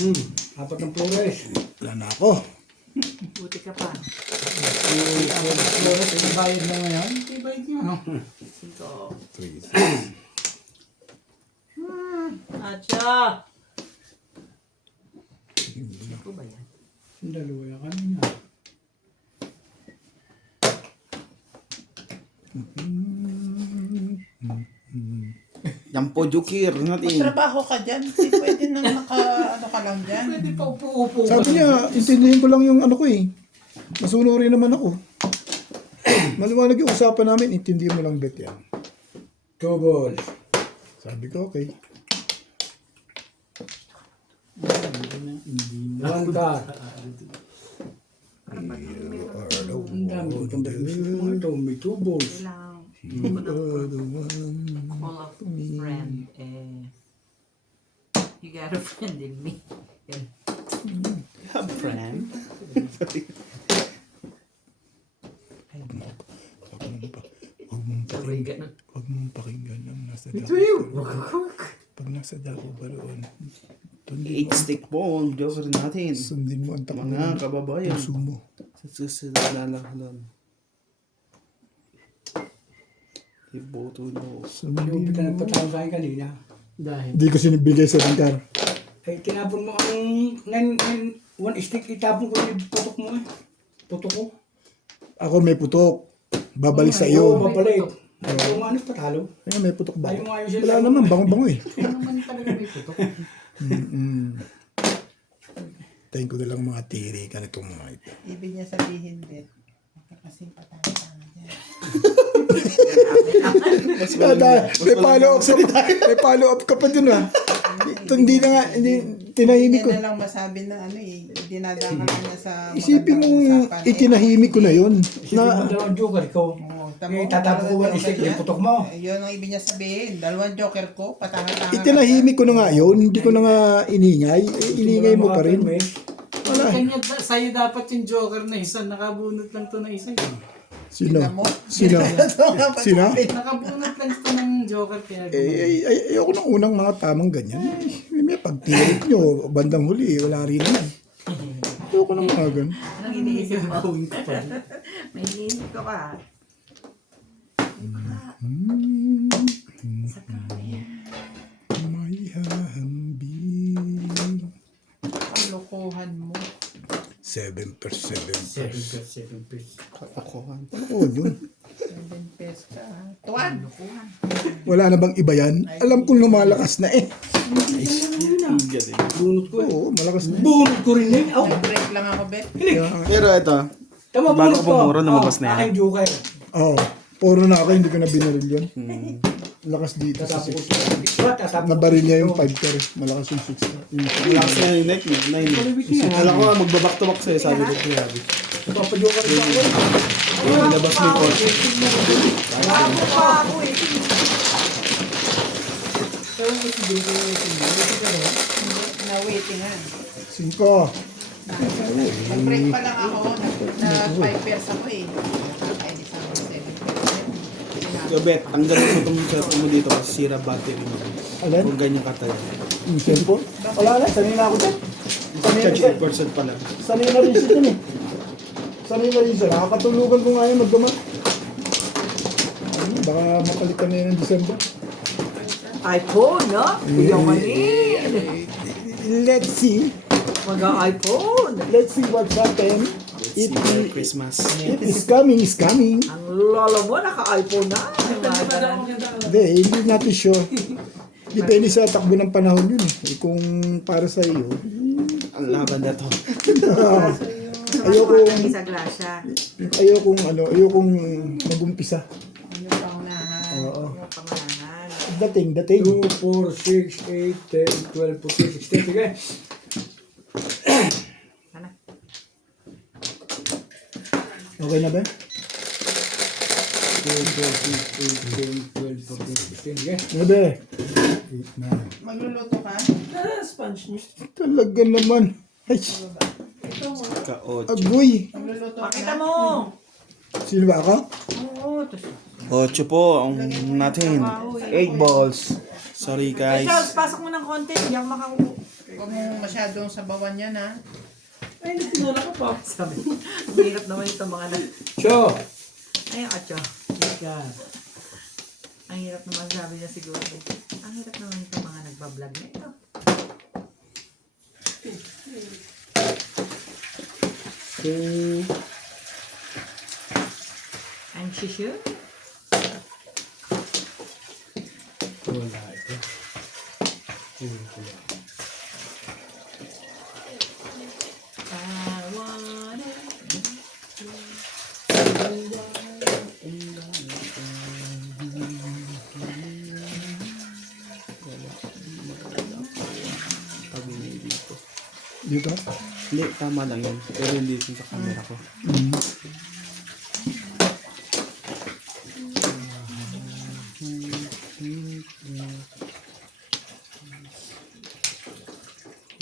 Apat ng flores. Wala na ako. Buti ka pa. Flores, yung bayad mo ngayon. Bayad niya. Cinco. 3. Atcha! Cinco ba yan? Ang dalawa yan kanina. Yan po, Jukir natin. Trabaho ka dyan. Hindi pwede nang ano ka lang dyan. Pwede pa upo-upo. Sabi niya, intindihin ko lang yung ano ko eh. Masunurin naman ako. Maliwanag yung usapan namin, intindihin mo lang bet yan. 2 balls. Sabi ko, okay. 1 card. Ang dami ko itong mga ito. May 2 balls. Kailangan You are the one. call of friend. You got a friend in me. Friend. Sabay ganun. Huwag mong pakinggan ang nasa dako. Pag nasa dako ba roon, 8 stick po ang Joker natin. sundin mo ang takbo Mga ng kababayan. puso mo. Sa susunod na lang. Iboto nyo. Yung Sundin ka mo. nagpatawag sa akin kanina. Dahil. Hindi ko sinibigay sa bangkar. Ay, tinapon mo ang 1 stick. Itapon ko yung putok mo eh. Putok ko. Ako may putok. Babalik sa Oo, iyo. babalik. Ay, kung ano patalo. Ay, may putok ba? Ayaw mo ayaw siya. Wala naman, bango-bango eh. Ano naman talaga may putok? Tayin ko na lang mga tiri ka nitong mga ito. Ibig niya sabihin, Bet. Kasi patama-tama dyan. May follow-up ka pa. May follow-up ka pa dun ah. Ito hindi na nga, hindi, tinahimik ko. Hindi na lang masabi na ano eh. Dinadama na niya sa Isipin magandang mong usapan. itinahimik ko na yun. Isipin mo Na, dalawang joker ikaw. Oo, Eh, tatapon ko 1 stick. Yung putok mo. Yun ang ibig niya sabihin. Dalawang joker ko, patanga-tanga. itinahimik ko na nga yun. Hindi ko na nga iningay. Iningay mo pa rin. Wala. Kanya, sa'yo dapat yung joker na isa. Nakabunot lang to na isa. Sino? Tingnan mo. Sino? Sino? Nakabunot lang to ng joker. Kaya Ayoko ng unang mga tamang ganyan. May pagtirik nyo, bandang huli, wala rin naman. Ayoko ng mga ganyan. Anong iniisip mo? May iniisip ka pa. Sa kanya. May hahambing. Lokohan mo. 7 per 7 plus. Kakokohan. Ano ko yun? 7 pesos ka. Tuwan. Wala na bang iba yan? Alam kong lumalakas na eh. Ang galing. Bunot ko eh. Oo, malakas na. Bunot ko rin eh. Oh, Nag-break lang ako, Bet. Pero ito, tama, bago bunot ko pumura, lumabas na yan. Aking joker. Oo. Puro na ako, hindi ko na binaril yun. Lakas dito sa Tatapon ko 6. siya. Tatapon ko. Nabaril niya yung 5 per. Malakas yung 6. Malakas na yung neck, 9. Alam ko nga, magbaback to back sa'yo, sabi ko. Grabe. Papajoker ko ako. Labas mo yung kotse. Ako pa ako eh. Pero may si joker yung Na-waiting nga. 5. Nag-break pa lang ako. Na-5 pesos ako eh. Nakakainis ako 7 pesos. Yo, Bet, tanggalin mo itong cellphone mo dito kasi sira battery mo. Alin? Kung ganyan katayo. Yung cellphone? Wala na, sanay na ako dyan. Sanay na siya. 30% pa lang. Sanay na rin siya dyan eh. Sanay na rin siya. Nakakatulugan ko nga yun magdama. Baka mapalitan na yun ng December. iPhone, no? Yamanin. Let's see. Mag-iPhone. Let's see what's happened. It's Merry Christmas. It is coming, is coming. Ang lolo mo, naka-iPhone na. Hindi, hindi natin sure. Depende sa takbo ng panahon yun eh. Kung para sa iyo. Ang laban na to. Ayoko, Sa glasya. ayokong mag-umpisa. Ano pa unahan? Oo. Yung pamanahan. Dating. 2, 4, 6, 8, 10, 12, 14, 16. Sige. Okay na ba? 2, 4, 6, 8, 10, 12, 14, 16. Sige. 9. 8 na. Magluluto ka? sponge niya. Talaga naman. Ay, Ka-8. agoy. Magluluto ka Pakita na? mo. Sino ba ako? Oo, tapos 8 po ang natin. 8 balls. Sorry guys. Charles, pasok mo ng konti. Hindi ako Huwag mong masyadong sabawan yan ha. Ay, tinula ka pa. Sabi, ang hirap naman ito mga Cho! Ay, atyo. Yan. Ang hirap naman sabi niya siguro. Ang hirap naman ito mga nagbablog na ito. So, I'm sure. wala ito. I want it. Pag hindi dito. Dito? Hindi, tama lang yun. Pero hindi dito sa camera ko. Mm.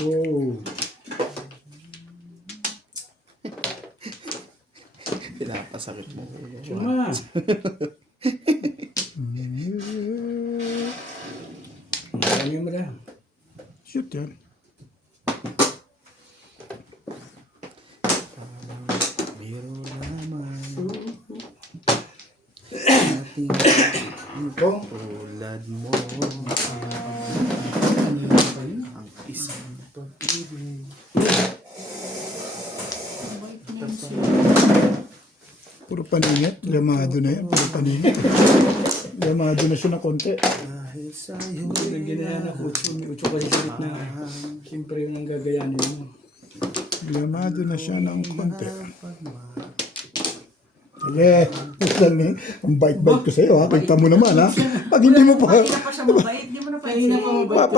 Oh. Pinapasakit mo. Chuma. Marami mo na. Shoot yan. Biro naman. Ito. Tulad mo. Ang isang pag-ibig. Puro paningit. Lamado na yan. Puro paningit. Lamado na siya na konti. Dahil sa'yo. Yung ginaya na utso kasi sirit na. Siyempre yung gagayanin mo. Lamado na siya ng konti. Sige. Ang bait-bait ko sa'yo ha. Kita mo naman ha. Pag hindi mo pa... Hindi na pa siya mabait. Hindi mo na Kanina pa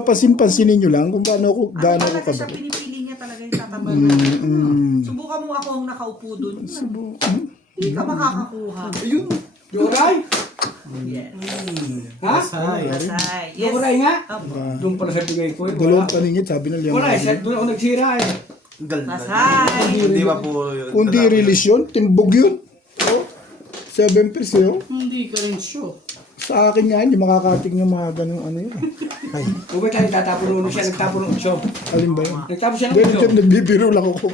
Papansin-pansinin nyo lang kung gaano ako Ano talaga siya, kabait. pinipili niya talaga yung tatabagan. Subukan mo ako ang nakaupo dun. Hindi ka makakakuha. Ayun. Yoray? Yes. Ha? Say. Asay. Yes. Yoray nga? Opo. Doon pala sa bigay ko. Dalawang paningit sabi ng Wala eh. liyan. Doon ako nagsira eh. Asay. Hindi ba po yun? Kung di release yun, timbog yun. Oh, 7 oh. Hindi ka rin sure. Sa akin nga, hindi makakating yung mga ganung ano yun. Ay, Kung ba't tayo tatapon ulo siya, nagtapon ulo siya. alin ba yun? Nagtapon siya ng Hindi, ulo. dyan nagbibiro lang ako.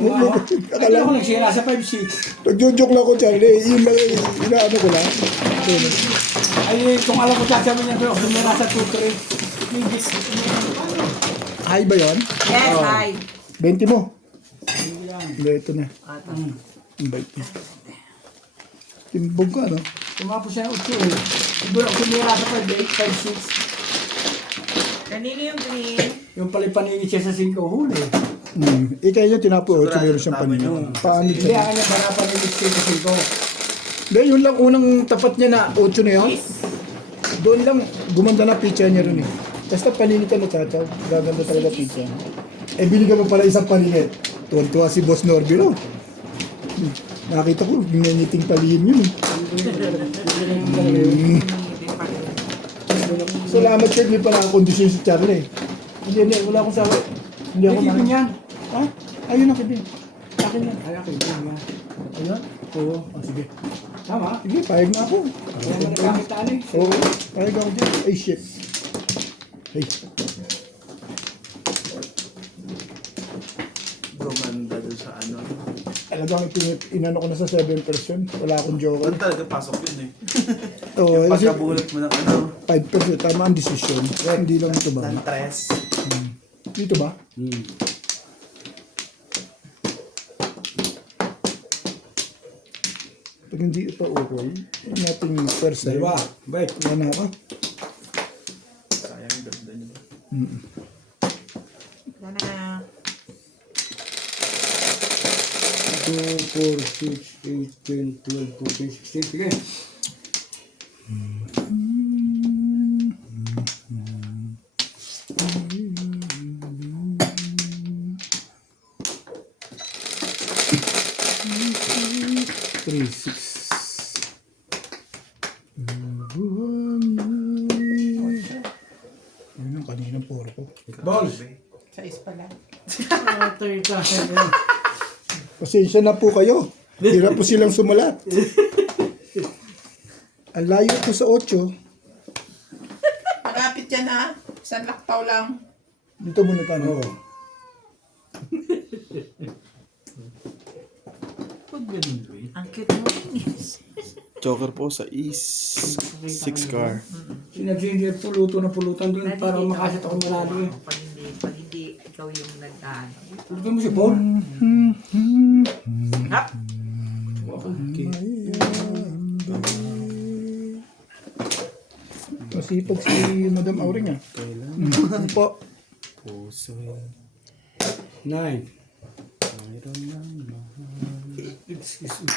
Akala ko nagsira sa 5-6. Nagjo-joke lang ako dyan. Yun lang, inaano ko lang. Yun. Ay, kung alam ko sasabi niya, pero sumira sa 2-3. High ba yun? Yes, hi. 20 mo. Hindi, ito na. Ata. Ang bait niya. Timbog ka, no? Tumapos siya ng 8 eh. Doon ako sumira sa 5-8, 5-6. Kanino yung green? Yung pala paningit siya sa 5 huli. Ikay niya tinapo 8, meron siyang paningin. Paano Hindi, siya? kanya para paningit siya sa 5. Hindi, yun lang unang tapat niya na 8 na yun. Doon lang, gumanda na picture niya rin eh. Basta paningit ka na tataw, gaganda talaga picture. Eh, binigyan mo pala isang paningit. Tuwan-tuwa si Boss Norby, no? Nakita ko, ginaniting palihin yun eh. Salamat siya, hindi pa nakakondisyon si Charlie. Hindi, wala akong sabi. Hindi ako Nakikipin yan. Ha? Ayun ang kibin. Akin yan. Ay, ako yun yan. Ayun? Oo. Oh, sige. Tama. Sige, payag na ako. Kaya mo nagkakitaan eh. Oo, payag ako dyan. Ay, shit. Ay, Gumanda doon sa ano. talagang inano ko na sa 7%. Wala akong joker. Doon talaga pasok yun eh. Oo, kasi Pagkabulat mo ng ano. 5%. Tama ang desisyon. Hindi lang ito ba? Ng tres. Dito ba? Pag hindi ito okay, yung nating persa. Diba? Wait. Wala na ako. Sayang ganda niyo. Wala na. 2, 4, 6, 8, 10, 12, 14, 16. Sige. Three, six. Ayun ang kaninang puro ko. Balls. Sa pala. Third time. Pasensya na po kayo. Hirap po silang sumulat. Ang layo ko sa 8. Malapit yan ha. Isang laktaw lang. Dito muna tayo. Oo. Pag ganun ba eh? Ang cute mo. Joker po sa East 6 car. Sinadya puluto na pulutan doon para makasit ako malalo eh. Pag hindi ikaw yung nag-ano. Pulutan mo si Paul. Hap! Okay. Masipag si Madam Auring ah. Kailan Po. puso 9. mayroon lang Excuse me.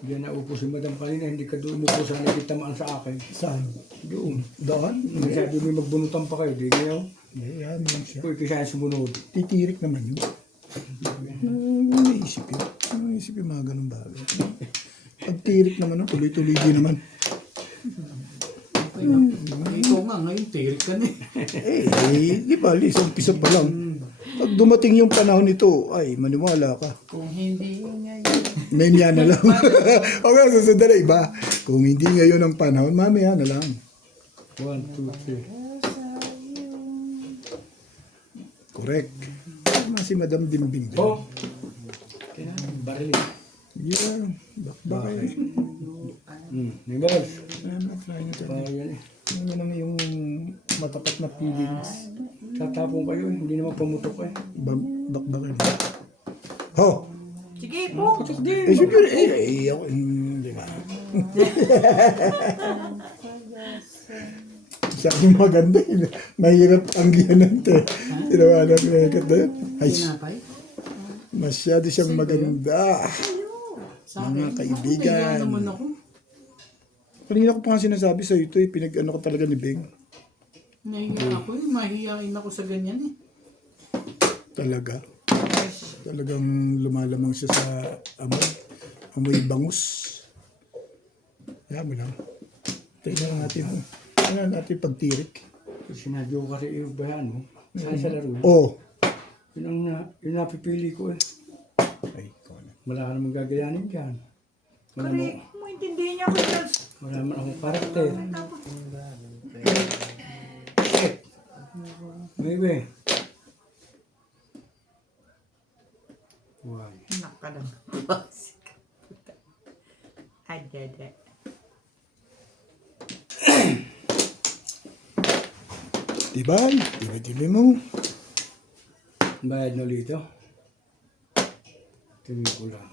Diyan naupo si Madam kanina, hindi ka doon upo sana kitamaan sa akin. Saan? Doon. Daan? Hindi sabi mo magbunutan pa kayo, di ngayon. Hindi, yan lang siya. Uy, kaya sumunod. Titirik naman yun. Naisip yun. Naisip yung mga ganun bagay. Pag tirik naman, tuloy-tuloy din naman. Ikaw nga, ngayon tirik ka na eh. Di ba, Liz, umpisa pa lang. Pag dumating yung panahon nito, ay, maniwala ka. Kung hindi ngayon. May miya na lang. Okay, susunod na iba. Kung hindi ngayon ang panahon, mamaya na lang. 1, 2, 3. Correct. Tama si Madam Dimbing. Oh! Kaya, barili. Yeah, bakit? Nibas. I'm not trying to Parang yan eh. Ano naman yung matapat na feelings. Tatapong kayo eh, hindi naman pamutok eh. Bakbakin. Ho! Sige po! Siguro, ako, di ba? Siya yung maganda eh. Mahirap ang giyanante. Tinawanan ko yung kat na yun. Ay, Tinapay? masyado siyang maganda. Sa Mga akin, kaibigan. Kaya naman ako. Kanina ko pa nga sinasabi sa ito eh, pinag-ano ko talaga ni Beng. Nahiya ako eh. Mahihain ako sa ganyan eh. Talaga. Talagang lumalamang siya sa amoy. Amoy bangus. Kaya mo lang. Tingnan natin. Tingnan natin pagtirik. Sinadyo ko kasi iubahan mo. Saan sa laro? Oh. Yun ang napipili ko eh. Ay, ikaw na. Wala ka namang gagayanin dyan. Wala mo, Kung mo intindihin niya ako dyan. wala naman akong karakter. Maybe. Why? Nakalang. Adada. Tibay. Tibay mo. Bayad na ulit ito. Tingin ko lang.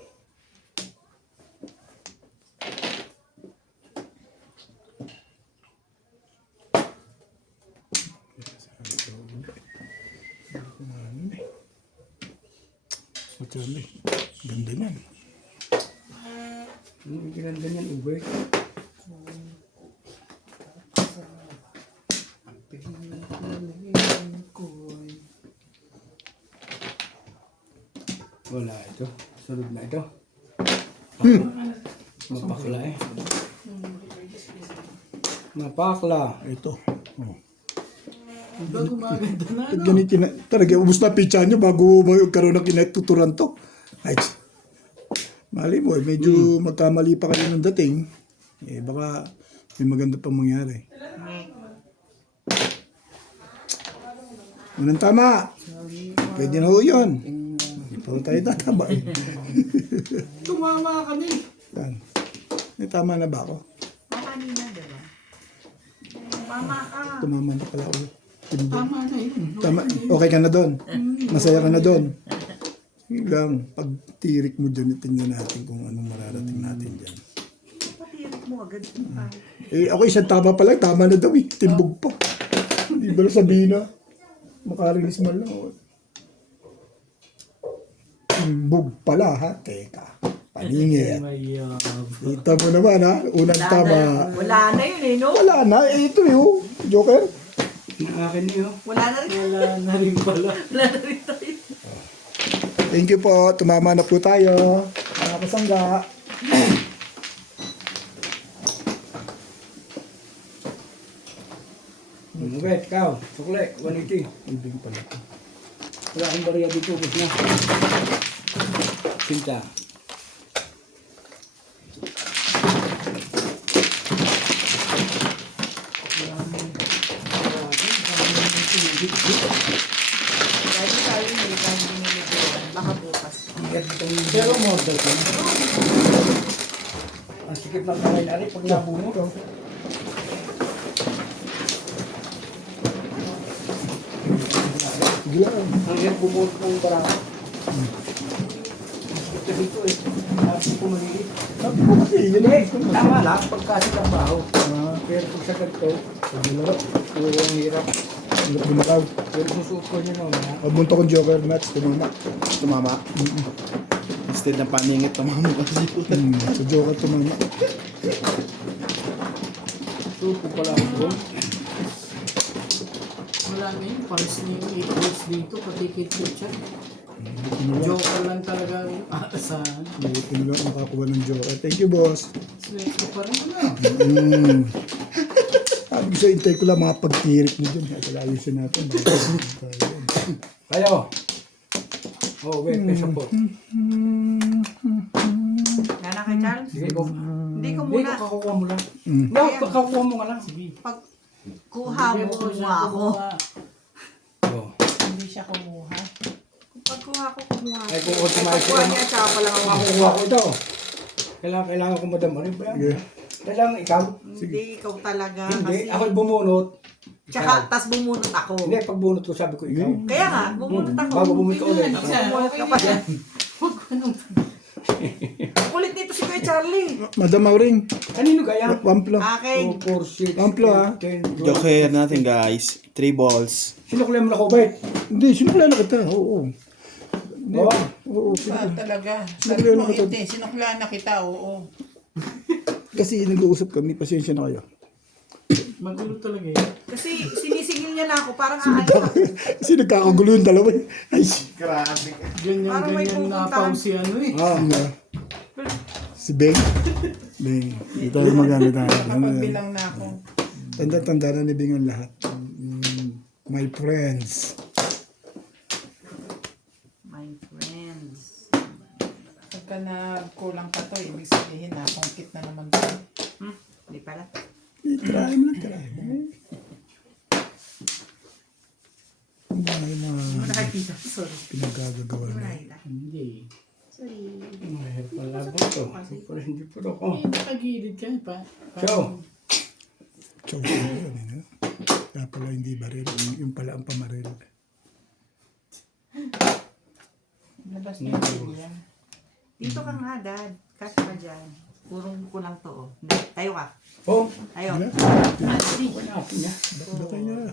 Matami. Ganda niyan. Ang ganda niyan, ubay. Wala ito. Sunod na ito. Mapakla eh. Mapakla. Ito. Oh. Diba gumaganda na ano? Ganito na. Talaga, ubus na pitcha nyo bago magkaroon ng kinatuturan to. Ay, mali mo, medyo magkamali pa kayo ng dating. Eh, baka may maganda pang mangyari. Unang tama. Pwede na ho yun. Hindi pa ho tayo tatama. Tumama ka na eh. Yan. May tama na ba ako? Mama nina, diba? Mama ka. Tumama na pala ako. Hindi. Tama na eh. Tama. Okay ka na doon. Masaya ka na doon. Sige lang. Pag tirik mo dyan, tingnan natin kung anong mararating natin dyan. Patirik mo agad. Eh, ako isang tama pa lang. Tama na daw eh. Timbog pa. Hindi ba lang sabihin na? Makarilis man lang. Oh. Timbog pala ha. Teka. Paningit. Kita mo naman ha. Unang tama. Wala na yun eh, no? Wala na. Eh, ito yun. Joker. Ang akin niyo. Wala na rin. Wala na rin pala. Wala na rin tayo. Thank you po. Tumama na po tayo. Mga kasangga. Mabet, ikaw. Sukle, 180. Ibig pala. Wala akong bariya dito. Bus na. Sinta. daw ko. Ang sikip ng kamay na rin pag nabunot. Sige lang. Ang hirap bumunot ng barako. Ang sikip na dito eh. Tapos pumaligid. Sabi ko kasi, yun Hindi, ang tama lang pagkasi ng baho. Ah, Pero pag sa ganito, sabi lang. puro ang hirap. Hirap bumakaw. Pero susuot ko niya na. Pagmunta kong Joker match, tumama. Tumama. Instead na paningit, tumama kasi yun. Sa Joker tumama. Suko pala ako doon. Wala na yun. Pares na yung 8 weeks dito. Pati kit siya. Joker lang talaga ang aasahan. Buti na lang makakuha ng Joker. Thank you, boss. Swerte pa rin ano. Sabi ko sa intay ko lang mga pagtirik mo dyan. Kaya ayusin natin. Kayo. Oh, wait, peso po. Nana kay Charles? Sige ko. Hindi ko Hindi muna. ko kakuha mo lang. No, kakuha mo nga lang. Sige. Pag kuha mo, kumuha ako. Oh. Hindi siya kumuha. Pag kuha ko, kumuha ako. Ay, kung automatic Pagkuha lang. niya, tsaka pala ako Makukuha ko ito. Kailangan ko madam. Ano ba? Sige. Kailangan ikaw. Hindi, ikaw talaga. Hindi, Kasi, ako'y bumunot. tsaka, tas bumunot ako. Hindi, pag bunot ko, sabi ko ikaw. Kaya nga, bumunot ako. Bago bumunot ka ulit. Bumunot ka pa. Kulit nito si Kuya Charlie. Madam Auring, Kanino kaya? Wamplo. Aking. 2, 4, 6, Amplo, ah. 10, 12. Joker natin guys. 3 balls. Sinukli mo na ko, Bert? Hindi, sinukla na kita. Oo. Hindi. Oo. Oo, Ba sinukla. talaga? Sinuklaan Sabi mo, na kita. hindi. Sinuklaan na kita, oo. Kasi nag-uusap kami, pasensya na kayo. Magulo talaga yun. Kasi sinisingil niya na ako, parang aanin ako. Kasi nagkakagulo yung dalawa eh. Ay, Parang may Ganyan pupuntahan. napaw si ano eh. si Beng. Beng, ito tayo magamit tayo. Kapagbilang na ako. Tanda-tanda na ni Beng ang lahat. My friends. My friends. Pagka nagkulang pa to, ibig sabihin na, kungkit na naman to. Hindi pala. Try mo lang, try mo. Ang mga yung mga Nakakita. Sorry. pinagagagawa na. Nakakita. Hindi. Sorry. Mahirap pala po ito. Hindi po ito. Oh. Eh, nakagilid ka pa. So, Chow ko yun, eh. Kaya pala hindi baril. Yung pala ang pamaril. Labas na yung bilya. Dito ka nga, Dad. Kasi ka dyan. Purong ko lang to, oh. Hindi, tayo ka. oh, Tayo. Ano? panapin niya. Bakit niya?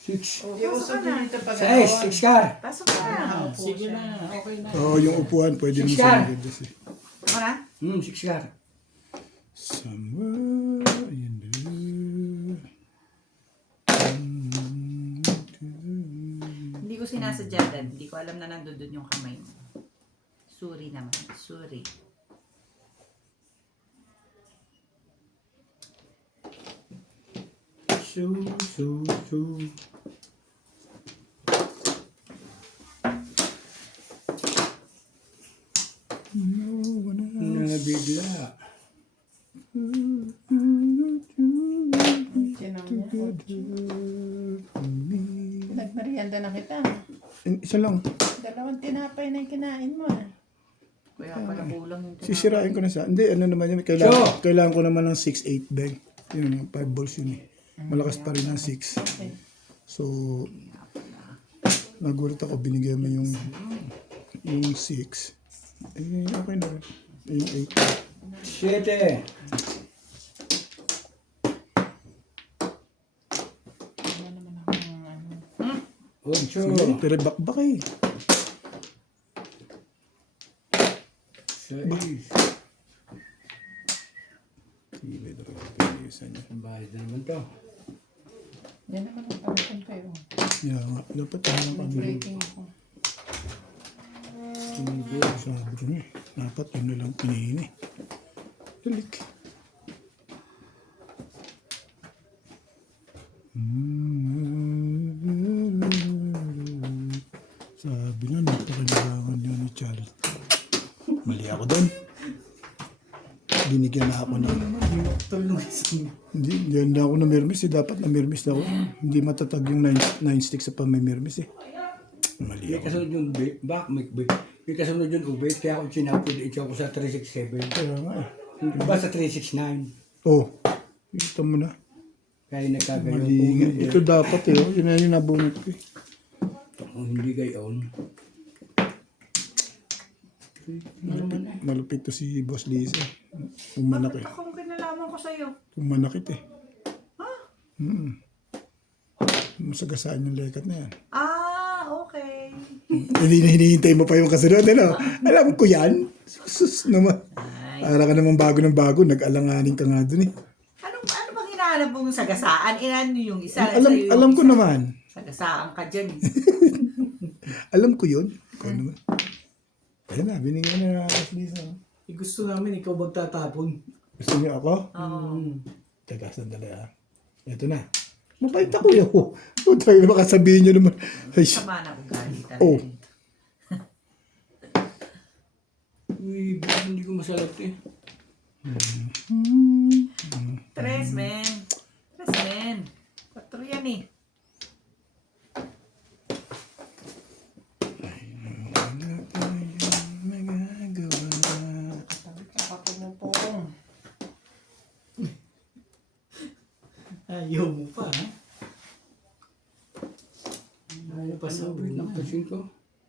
6. Yung uso din dito pag 6 car. Pasok ka na. Ah, sige na, okay na. Oo, yung upuan pwede mo Siya. sa kasi. Ako na? 6 car. Somewhere in the... Hindi ko sinasadya, Dad. Hindi ko alam na nandun yung kamay mo. Sorry naman. Sorry. So. Nabigla. Tinan mo, Pinagmerienda na kita. Isa lang. Dalawang tinapay na yung kinain mo. Ah. Kaya pala kulang yung Sisirain ko na sa... Hindi, ano naman yun. Kailangan ko naman ng 6-8 bag. Yun, 5 balls yun eh. Malakas pa rin ng 6. So, nagulat ako. Binigyan mo yung 6. Eh, okay na rin. Yung 8. 7. Ano naman ako ng ano. 8. Sige, pero bakbak eh. 6. Sige, talaga pinag-iusan niya. Ang bahay na naman to. Yan naman ang pangkon kayo. Yeah, nga. Dapat tayo kami. Breaking ako. Sabi ko nga, dapat yun na lang pinihini. Dalik. Sabi na, napakalibangan niya ni Charles. Mali ako doon. Binigyan na ako ng... Hindi na ako namirmis eh. Dapat namirmis na ako. Hindi matatag yung 9 sticks sa pamimirmis eh. Mali May ako. kasunod yung may kasunod yung ubit, kaya ako sinapid ako sa 367. Kaya nga eh. Hindi ba sa 369? Oh, ito mo na. Kaya nagkagayon Mali nga. Ito dapat eh. Oh. Yun na yung nabunot ko eh. Hindi gayon. Malupit to si Boss Lisa. Bakit Umanakit. akong kinalaman ko sa'yo? Umanakit eh. Masagasaan yung lekat na yan. Ah, okay. Hindi na hinihintay mo pa yung kasunod, ano? Alam ko yan. Sus naman. Para ka naman bago ng bago. Nag-alanganin ka nga dun eh. Ano bang hinahanap mong sagasaan? Ilan yung isa? Alam ko naman. Sagasaan ka dyan. Alam ko yun. Ikaw naman. Ayun na, binigyan na Boss Lisa. Eh, gusto namin ikaw magtatapon. Gusto niyo ako? Oo. Teka, sandali ah. Ito na. Mabait ako yun. Oh, try na makasabihin nyo naman. Ay, Sama na ugali talaga. Oh. Uy, bakit hindi ko masalat eh. Tres, men. Tres, men. 4 yan eh. Ayaw mo pa, ha? Ayaw pa sa Sabi una. ng pasin ko.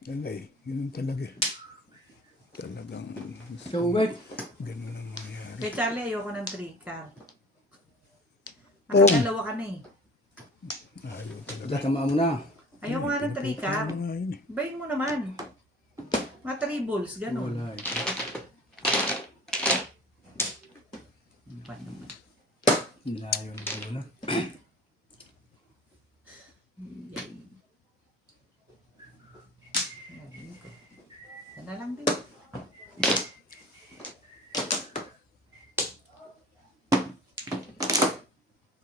Wala eh. Ganun talaga. Talagang Sa ubit. ganun ang mangyayari. Kay Charlie, ayoko ng 3 car. Oh. Nakadalawa ka na eh. Ayaw talaga. Tatama mo na. Ayoko nga ng 3 car. Ano nga yun eh. Bayin mo naman. Mga 3 balls, gano'n. Wala eh. Ba naman? Layo na kayo na. Sana lang din.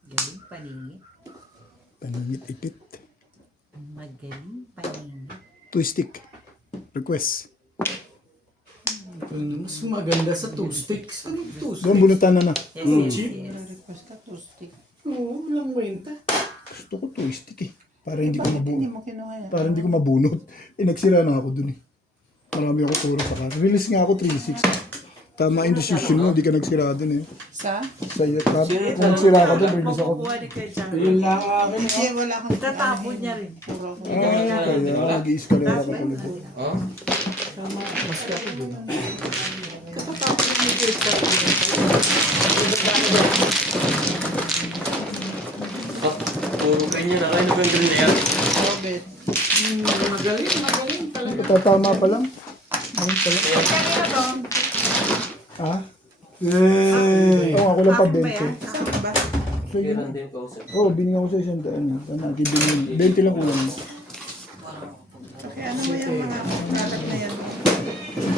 Galing paningit. Paningit ipit. Magaling paningit. Twist-stick. Request. Mas maganda sa two sticks. Anong two Doon, sticks? bunutan na na. Yes, yes. Request ka, two stick. Oo, walang kwenta. Gusto ko twist-stick eh. Para hindi ko Bakit hindi mabunot. mo kinuha yan? Para hindi ko mabunot. Eh, nagsira na ako dun eh. Marami ako turo sa car. Release nga ako 3.6. Tama yung decision mo, hindi ka nagsira dun eh. Sa? Sa iyo, kung nagsira ka dun, release ako. Makukuha ni Kuya Charlie. Yun lang ang akin eh. Eh, wala kang Itatapon niya rin. puro ako. Kaya nag-i-escalera ka ulit. Puro ganyan na kayo na yung green na yan. Robert. Magaling talaga. Tatama pa lang. Ayun pala. Kanina to. Ha? Oo, ako lang pa Akin ba yan? 20. Saan ka ba? Sige. Kailan din ko sa Oo, binigyan ko sa isang daan. Ano, 20 lang ulang mo. Kaya ano mo yung mga product na yan?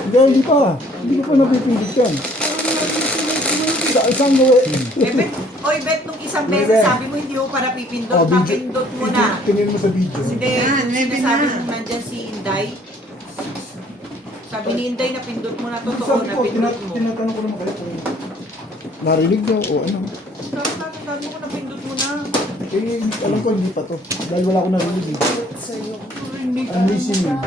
Hindi pa. Hindi ko pa napipindot yan. Sa isang gawin. Bet, oy, Bet, nung isang beses Bet. sabi mo hindi mo pa napipindot, Oh, video. napindot mo na. Tingin mo sa video. Hindi, Yan, maybe sinasabi na. mo nandyan si Inday. Sabi ni Inday, napindot mo na, totoo, Sabi ko, napindot mo. tinatanong ko naman kayo kung narinig niyo o ano. Sabi mo, napindot mo na. Eh, alam ko hindi pa to. Dahil wala ko narinig eh. I'm listening.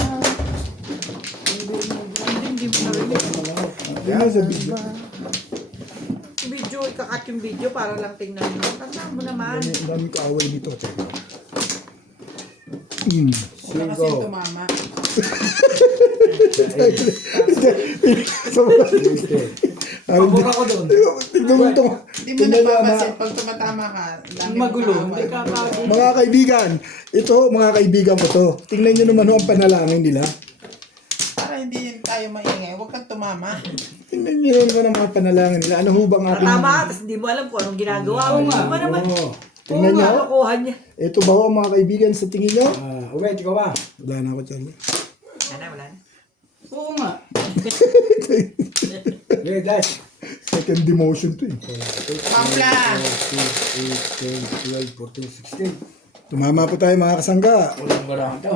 Hindi mo narinig. Tingnan sa video. Video, ikakat yung video para lang tingnan mo. Tandaan mo naman. Ang dami ko away dito. Check ko. Wala kasi tumama. Pabor ako doon. Tignan mo ito. Hindi mo napapansin pag tumatama ka. Dami Magulo. mong Hindi kaaway. kakagulo. Mga kaibigan, ito mga kaibigan ko to. Tingnan nyo naman ho ang panalangin nila. Para hindi tayo maingay, huwag kang tumama. Tingnan nyo naman ang mga panalangin nila. Ano ho bang ating... Tama, tapos hindi mo alam kung anong ginagawa mo. Hindi mo naman. Oo. Tingnan nyo. Kalokohan niya. Ito ba ho ang mga kaibigan sa tingin nyo? Ubit, ikaw ba? Wala na ako dyan. Wala na. Oo nga. Okay, guys. Second demotion to eh. Pampla! 8, 10, 12, 14, 16. Tumama po tayo mga kasangga. Walang barako.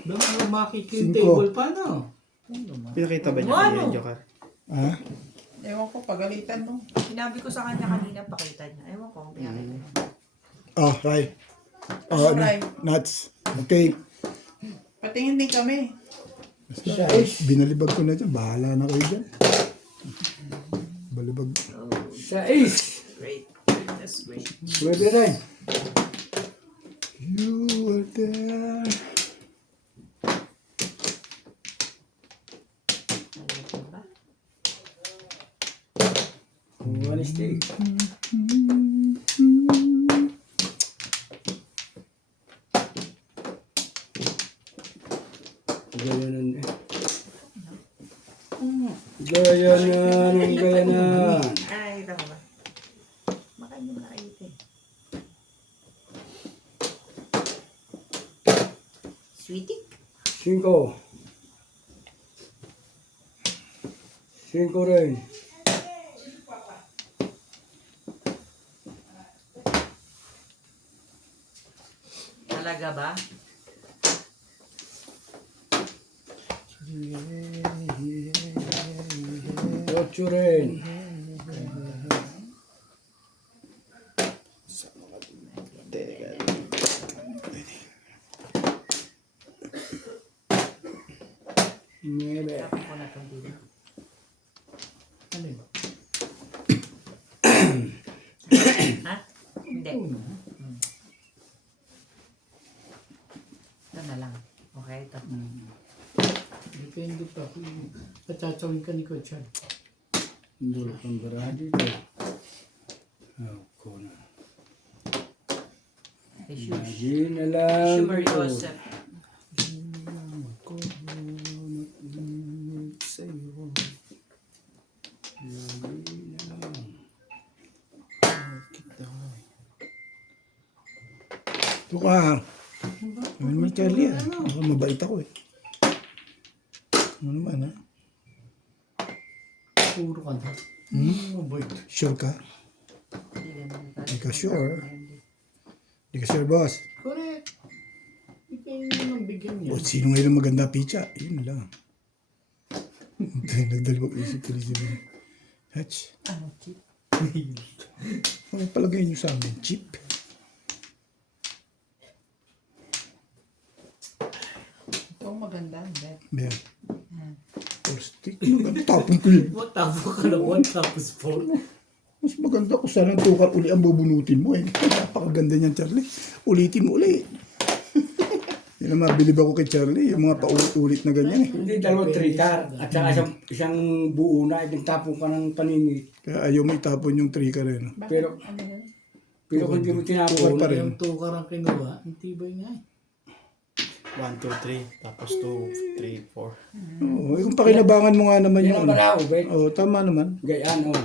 Doon makikita yung Cinco. table pa, no? Pinakita ba niya ano? Joker? Ha? Ewan ko, pagalitan mo. Sinabi ko sa kanya kanina, pakita niya. Ewan ko, pinakita niya. Oh, right. Oh, Right. nuts. Okay. Patingin din kami. Basta, binalibag ko na dyan. Bahala na kayo dyan. Balibag. 6. Great. That's great. 9 rin. You were there. One stick. Gayanan eh. Gayanan. Ay, tama ba? Makain mo na ayit eh. Sweetie? 5. 5 rin. Talaga ba? Ocho rin. Nueve. Tapos ko na itong dito. Ano yun? Ha? Hindi. Ito na lang. Okay, ito. Depende pa kung patsachawin ka ni Coach Chad. Dulot ng baraha dito. Ako na. Lagi na lang. Sugar Joseph. Sa'yo. Tukar. Ano naman Charlie ah? Ako mabait ako eh. Ano naman ha? Puro ka na. Mabait. Sure ka? Hindi ganun. Hindi ka sure? Hindi ka sure boss? Correct. Ikaw yung naman bigyan niya. O sino ngayon ang maganda pizza? Yun lang. Nagdalawang isip ko rin sila. Hatch. Ano, chip? Ano palagay nyo sa amin? Cheap? Ito ang maganda. Bet. Bayan. Or stick. Maganda. Tapon ko yun. What tapos ka na 1 tapos 4? Mas maganda kung saan ang tukar uli ang bubunutin mo eh. Napakaganda niyan Charlie. Ulitin mo uli. Yan ang mabilib ako kay Charlie. Yung mga paulit-ulit na ganyan eh. Hindi, dalawang trikar. At saka isang buo na, itapon ka ng paningit. Kaya ayaw mo itapon yung trika rin. Pero, Ano yun? pero kung di mo Tukar tinapon, pa rin. Yung tukar ang kinuha, ang tibay nga eh. 1, 2, 3. Tapos 2, 3, 4. Oo, eh, kung pakinabangan mo nga naman yan yung ang ano. barako, bet. Oo, tama naman. Gayaan, oh.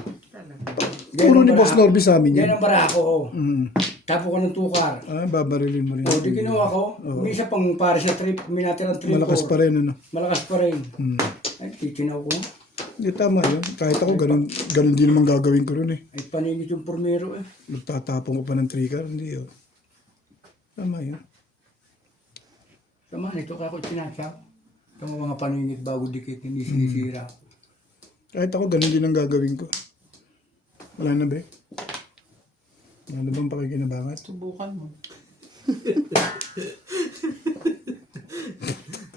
Puro ni Boss Norby sa amin Yan yan. ang barako, oh. Mm. Tapo ko ng tukar. Ah, babarilin mo rin. O, di ginawa ko. May isa pang para sa trip, minatirang trip Malakas pa rin ano. Malakas pa rin. Mm. Ay, titinaw ko. Hindi, tama yun. Kahit ako, ganun din naman gagawin ko rin eh. Ay, paningit yung pormero eh. Magtatapon ko pa ng trika, hindi yun. Tama yun. Tama, ito ka ako tinatsaw. Ito mga paningit bago dikit, hindi sinisira. Kahit ako, ganun din ang gagawin ko. Wala na ba eh? Wala na bang pakikinabangan? Subukan mo.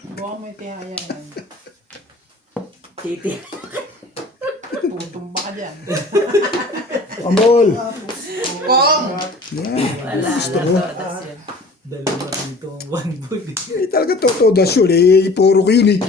Subukan mo yung tihaya yan. Titi. Putumba ka dyan. Amol! Kong! Yan. Wala. Gusto ko. That's yun. Dalawa dito, 1 boy. Eh, talaga totoo, das yun. Eh, puro ko yun eh.